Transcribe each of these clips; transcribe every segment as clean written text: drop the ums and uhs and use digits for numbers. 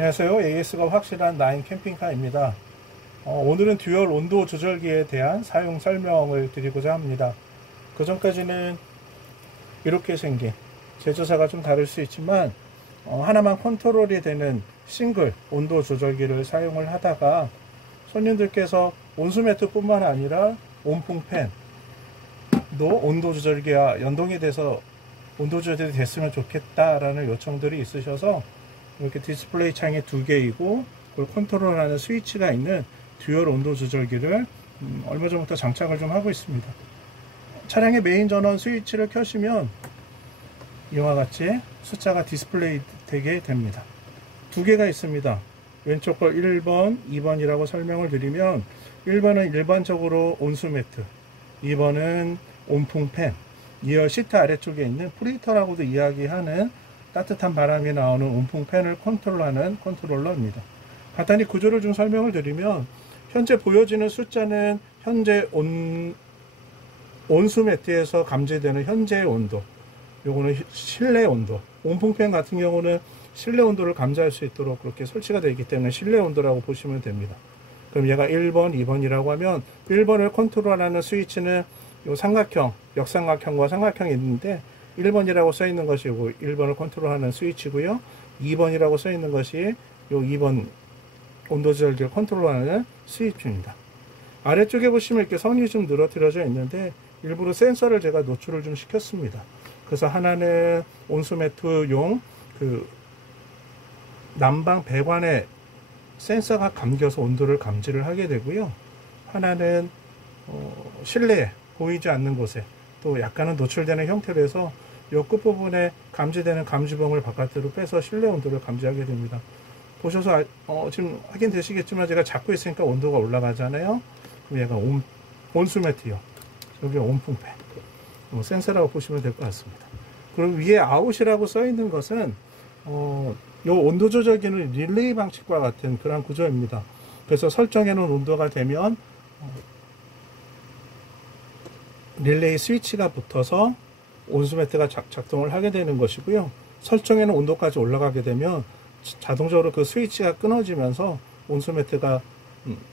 안녕하세요. AS가 확실한 9 캠핑카입니다. 오늘은 듀얼 온도 조절기에 대한 사용 설명을 드리고자 합니다. 그 전까지는 이렇게 생긴, 제조사가 좀 다를 수 있지만 하나만 컨트롤이 되는 싱글 온도 조절기를 사용을 하다가 손님들께서 온수매트 뿐만 아니라 온풍팬도 온도 조절기와 연동이 돼서 온도 조절이 됐으면 좋겠다라는 요청들이 있으셔서 이렇게 디스플레이 창이 2개이고 그걸 컨트롤하는 스위치가 있는 듀얼 온도 조절기를 얼마 전부터 장착을 좀 하고 있습니다. 차량의 메인 전원 스위치를 켜시면 이와 같이 숫자가 디스플레이 되게 됩니다. 2개가 있습니다. 왼쪽 걸 1번, 2번이라고 설명을 드리면 1번은 일반적으로 온수매트, 2번은 온풍팬, 2열 시트 아래쪽에 있는 프리터라고도 이야기하는 따뜻한 바람이 나오는 온풍팬을 컨트롤하는 컨트롤러입니다. 간단히 구조를 좀 설명을 드리면 현재 보여지는 숫자는 현재 온수매트에서 감지되는 현재의 온도, 요거는 실내 온도, 온풍팬 같은 경우는 실내 온도를 감지할 수 있도록 그렇게 설치가 되어 있기 때문에 실내 온도라고 보시면 됩니다. 그럼 얘가 1번, 2번이라고 하면 1번을 컨트롤하는 스위치는 요 삼각형, 역삼각형과 삼각형이 있는데 1번이라고 써 있는 것이 요 1번을 컨트롤하는 스위치고요. 2번이라고 써 있는 것이 요 2번 온도 조절기를 컨트롤하는 스위치입니다. 아래쪽에 보시면 이렇게 선이 좀 늘어뜨려져 있는데 일부러 센서를 제가 노출을 좀 시켰습니다. 그래서 하나는 온수매트용 그 난방 배관에 센서가 감겨서 온도를 감지를 하게 되고요. 하나는 실내에 보이지 않는 곳에 또 약간은 노출되는 형태로 해서 이 끝부분에 감지되는 감지봉을 바깥으로 빼서 실내 온도를 감지하게 됩니다. 보셔서 지금 확인되시겠지만 제가 잡고 있으니까 온도가 올라가잖아요. 그럼 얘가 온수매트요. 여기 온풍팬. 센서라고 보시면 될 것 같습니다. 그리고 위에 아웃이라고 써 있는 것은 이 온도 조절기는 릴레이 방식과 같은 그런 구조입니다. 그래서 설정해 놓은 온도가 되면 릴레이 스위치가 붙어서 온수매트가 작동을 하게 되는 것이고요. 설정해 놓은 온도까지 올라가게 되면 자동적으로 그 스위치가 끊어지면서 온수매트가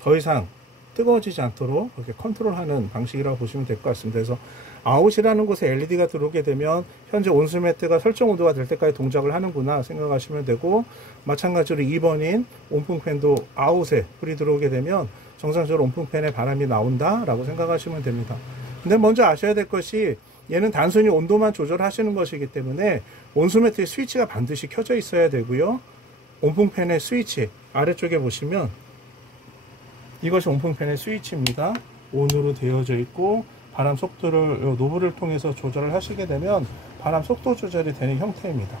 더 이상 뜨거워지지 않도록 그렇게 컨트롤하는 방식이라고 보시면 될 것 같습니다. 그래서 아웃이라는 곳에 LED가 들어오게 되면 현재 온수매트가 설정 온도가 될 때까지 동작을 하는구나 생각하시면 되고, 마찬가지로 2번인 온풍팬도 아웃에 불이 들어오게 되면 정상적으로 온풍팬에 바람이 나온다 라고 생각하시면 됩니다. 근데 먼저 아셔야 될 것이 얘는 단순히 온도만 조절하시는 것이기 때문에 온수매트의 스위치가 반드시 켜져 있어야 되고요. 온풍팬의 스위치 아래쪽에 보시면 이것이 온풍팬의 스위치입니다. 온으로 되어져 있고 바람 속도를 노브를 통해서 조절을 하시게 되면 바람 속도 조절이 되는 형태입니다.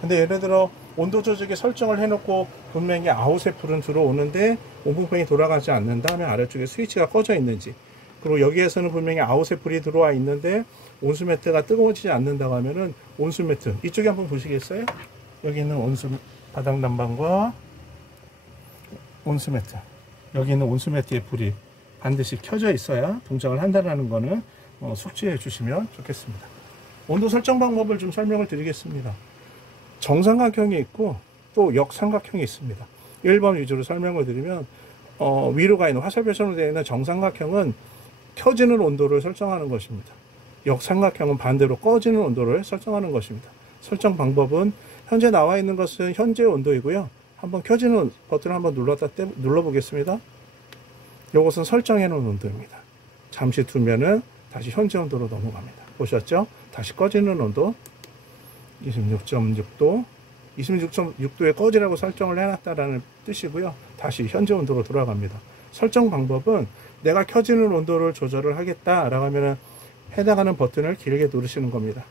근데 예를 들어 온도 조절기 설정을 해놓고 분명히 아웃에 불은 들어오는데 온풍팬이 돌아가지 않는다 하면 아래쪽에 스위치가 꺼져 있는지, 그리고 여기에서는 분명히 아웃에 불이 들어와 있는데 온수매트가 뜨거워지지 않는다고 하면은 온수매트 이쪽에 한번 보시겠어요? 여기 있는 바닥 난방과 온수매트, 여기 있는 온수매트의 불이 반드시 켜져 있어야 동작을 한다는 거는 숙지해 주시면 좋겠습니다. 온도 설정 방법을 좀 설명을 드리겠습니다. 정삼각형이 있고 또 역삼각형이 있습니다. 1번 위주로 설명을 드리면 위로 가 있는 화살 표시로 되어 있는 정삼각형은 켜지는 온도를 설정하는 것입니다. 역삼각형은 반대로 꺼지는 온도를 설정하는 것입니다. 설정 방법은 현재 나와 있는 것은 현재 온도이고요. 한번 켜지는 버튼을 한번 눌러 보겠습니다. 이것은 설정해 놓은 온도입니다. 잠시 두면은 다시 현재 온도로 넘어갑니다. 보셨죠? 다시 꺼지는 온도 26.6도 26.6도에 꺼지라고 설정을 해놨다라는 뜻이고요. 다시 현재 온도로 돌아갑니다. 설정 방법은 내가 켜지는 온도를 조절을 하겠다라고 하면은 해당하는 버튼을 길게 누르시는 겁니다.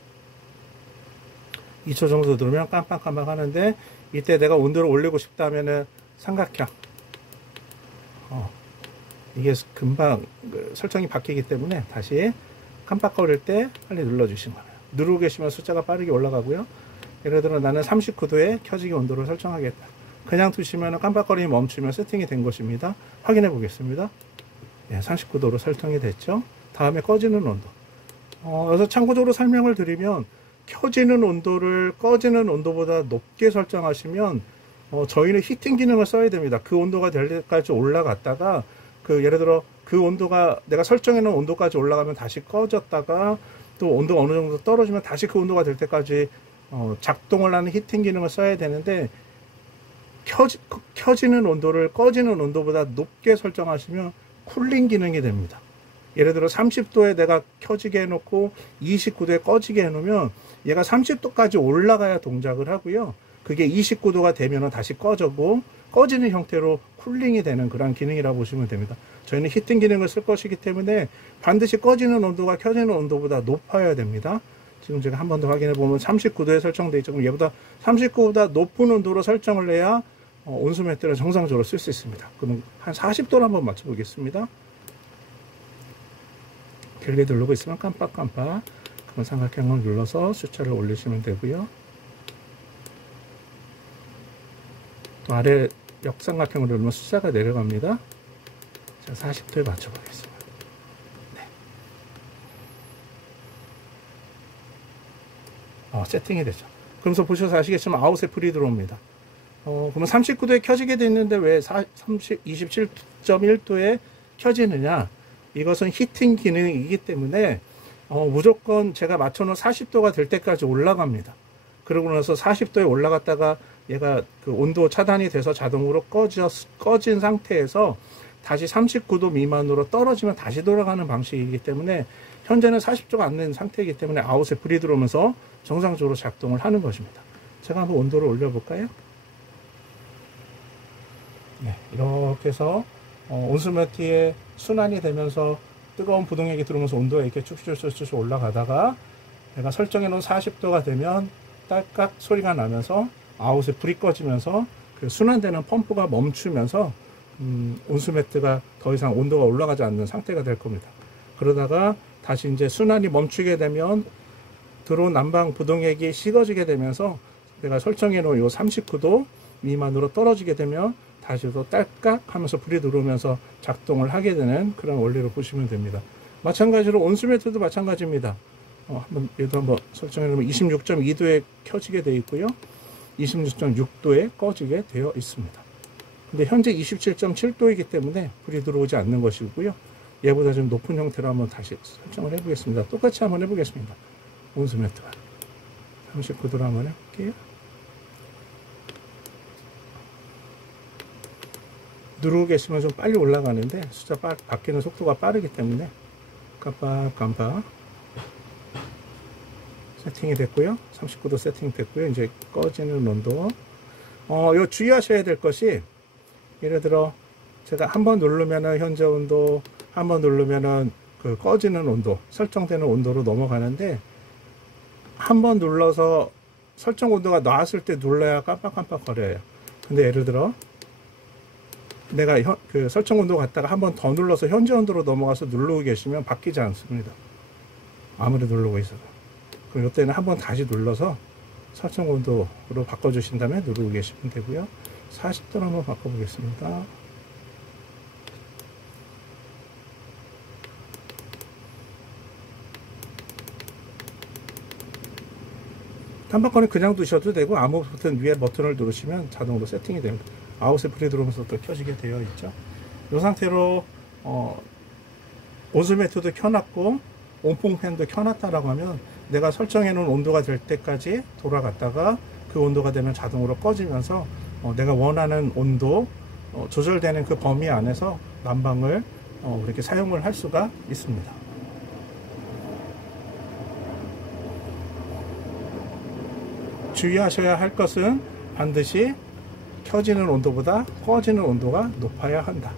2초 정도 누르면 깜빡깜빡 하는데 이때 내가 온도를 올리고 싶다면은 삼각형 이게 금방 설정이 바뀌기 때문에 다시 깜빡거릴 때 빨리 눌러주시면 돼요. 누르고 계시면 숫자가 빠르게 올라가고요. 예를 들어 나는 39도에 켜지기 온도를 설정하겠다. 그냥 두시면 깜빡거림이 멈추면 세팅이 된 것입니다. 확인해 보겠습니다. 네, 39도로 설정이 됐죠. 다음에 꺼지는 온도. 그래서 참고적으로 설명을 드리면 켜지는 온도를 꺼지는 온도보다 높게 설정하시면 저희는 히팅 기능을 써야 됩니다. 그 온도가 될 때까지 올라갔다가 예를 들어 그 온도가 내가 설정해 놓은 온도까지 올라가면 다시 꺼졌다가 또 온도가 어느 정도 떨어지면 다시 그 온도가 될 때까지 작동을 하는 히팅 기능을 써야 되는데, 켜지는 온도를 꺼지는 온도보다 높게 설정하시면 쿨링 기능이 됩니다. 예를 들어 30도에 내가 켜지게 해놓고 29도에 꺼지게 해놓으면 얘가 30도까지 올라가야 동작을 하고요. 그게 29도가 되면 다시 꺼지고 꺼지는 형태로 쿨링이 되는 그런 기능이라고 보시면 됩니다. 저희는 히팅 기능을 쓸 것이기 때문에 반드시 꺼지는 온도가 켜지는 온도보다 높아야 됩니다. 지금 제가 한 번 더 확인해 보면 39도에 설정되어 있죠. 그럼 얘보다 39보다 높은 온도로 설정을 해야 온수 매트를 정상적으로 쓸 수 있습니다. 그럼 한 40도로 한번 맞춰 보겠습니다. 길게 누르고 있으면 깜빡깜빡 그럼 삼각형을 눌러서 숫자를 올리시면 되고요. 또 아래 역삼각형을 누르면 숫자가 내려갑니다. 자, 40도에 맞춰 보겠습니다. 네. 세팅이 되죠. 그러면서 보셔서 아시겠지만 아웃에 불이 들어옵니다. 그러면 39도에 켜지게 됐는데 왜 27.1도에 켜지느냐? 이것은 히팅 기능이기 때문에 무조건 제가 맞춰놓은 40도가 될 때까지 올라갑니다. 그러고 나서 40도에 올라갔다가 얘가 그 온도 차단이 돼서 자동으로 꺼진 상태에서 다시 39도 미만으로 떨어지면 다시 돌아가는 방식이기 때문에 현재는 40도가 안 된 상태이기 때문에 아웃에 불이 들어오면서 정상적으로 작동을 하는 것입니다. 제가 한번 온도를 올려볼까요? 네, 이렇게 해서 온수 매트에 순환이 되면서 뜨거운 부동액이 들어오면서 온도가 이렇게 쭉쭉쭉쭉 올라가다가 내가 설정해 놓은 40도가 되면 딸깍 소리가 나면서 아웃에 불이 꺼지면서 그 순환되는 펌프가 멈추면서 온수 매트가 더 이상 온도가 올라가지 않는 상태가 될 겁니다. 그러다가 다시 이제 순환이 멈추게 되면 들어온 난방 부동액이 식어지게 되면서 내가 설정해 놓은 요 39도 미만으로 떨어지게 되면 다시 또 딸깍 하면서 불이 들어오면서 작동을 하게 되는 그런 원리로 보시면 됩니다. 마찬가지로 온수 매트도 마찬가지입니다. 얘도 한번 설정해 놓으면 26.2도에 켜지게 되어 있고요. 26.6도에 꺼지게 되어 있습니다. 근데 현재 27.7도이기 때문에 불이 들어오지 않는 것이고요. 얘보다 좀 높은 형태로 한번 다시 설정을 해보겠습니다. 똑같이 한번 해보겠습니다. 온수 매트가 39도로 한번 해볼게요. 누르고 계시면 좀 빨리 올라가는데 숫자 바뀌는 속도가 빠르기 때문에 깜빡깜빡 세팅이 됐고요. 39도 세팅 됐고요. 이제 꺼지는 온도. 요 주의하셔야 될 것이, 예를 들어 제가 한번 누르면은 현재 온도, 한번 누르면은 그 꺼지는 온도, 설정되는 온도로 넘어가는데, 한번 눌러서 설정 온도가 나왔을 때 눌러야 깜빡깜빡 거려요. 근데 예를 들어 내가 그 설정 온도 갔다가 한번 더 눌러서 현재 온도로 넘어가서 누르고 계시면 바뀌지 않습니다. 아무리 누르고 있어도. 그럼 이때는 한번 다시 눌러서 설정 온도로 바꿔주신 다음에 누르고 계시면 되고요. 40도로 한번 바꿔보겠습니다. 깜빡거리면 그냥 두셔도 되고, 아무 버튼 위에 버튼을 누르시면 자동으로 세팅이 됩니다. 아웃에 불이 들어오면서 또 켜지게 되어 있죠. 이 상태로 온수 매트도 켜놨고 온풍 팬도 켜놨다라고 하면 내가 설정해 놓은 온도가 될 때까지 돌아갔다가 그 온도가 되면 자동으로 꺼지면서 내가 원하는 온도 조절되는 그 범위 안에서 난방을 이렇게 사용을 할 수가 있습니다. 주의하셔야 할 것은 반드시 켜지는 온도보다 꺼지는 온도가 높아야 한다.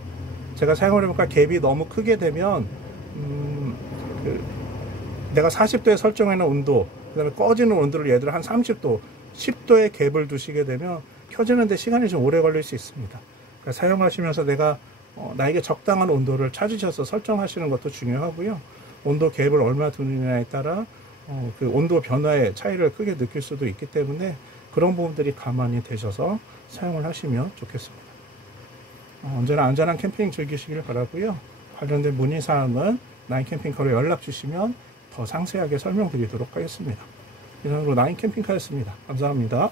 제가 사용을 해보니까 갭이 너무 크게 되면 내가 40도에 설정해 놓은 온도, 그 다음에 꺼지는 온도를 예를 들어 한 30도, 10도의 갭을 두시게 되면 켜지는데 시간이 좀 오래 걸릴 수 있습니다. 그러니까 사용하시면서 내가 나에게 적당한 온도를 찾으셔서 설정하시는 것도 중요하고요. 온도 갭을 얼마 두느냐에 따라 그 온도 변화의 차이를 크게 느낄 수도 있기 때문에 그런 부분들이 감안이 되셔서 사용을 하시면 좋겠습니다. 언제나 안전한 캠핑 즐기시길 바라고요. 관련된 문의사항은 나인캠핑카로 연락 주시면 더 상세하게 설명드리도록 하겠습니다. 이상으로 나인캠핑카였습니다. 감사합니다.